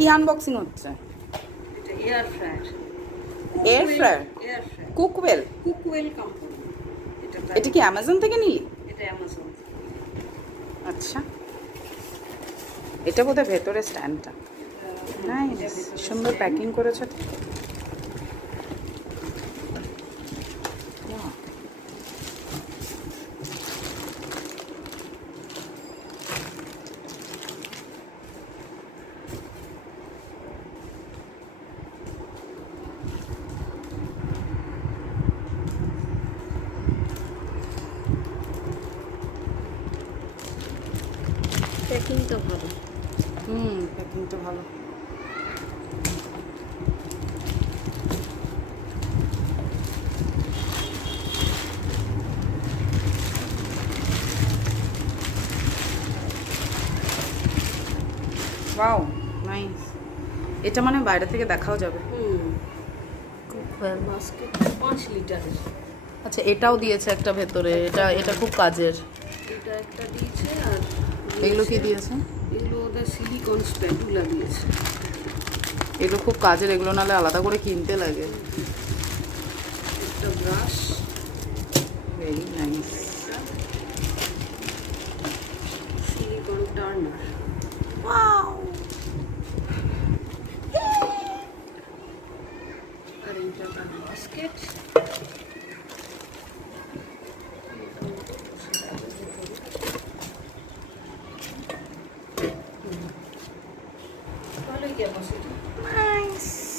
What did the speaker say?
কি আনবক্সিং হচ্ছে? এটা air fryer. Air fryer, air fryer Cookwell. Cookwell company. এটা কি অ্যামাজন থেকে নিলি? এটা অ্যামাজন। আচ্ছা, এটা বোধহয় ভেতরে স্ট্যান্ডটা। নাইস, সুন্দর প্যাকিং করেছে। প্যাকিংটা ভালো। প্যাকিংটা ভালো। Wow, nice. এটা মানে বাইরে থেকে দেখাও যাবে। কুকওয়েল বাস্কেট 5 লিটারের। আচ্ছা, এটাও দিয়েছে একটা ভেতরে। এটা খুব কাজের। এটা একটা দিয়েছে। আর এগুলো কি দিয়েছে? এগুলো ওদের সিলিকন স্প্যাটুলা দিয়েছে। এগুলো খুব কাজের, এগুলো নাহলে আলাদা করে কিনতে লাগে। একটা brush. Very nice. Silicone turner. Wow. আর এইটা তার বাস্কেট।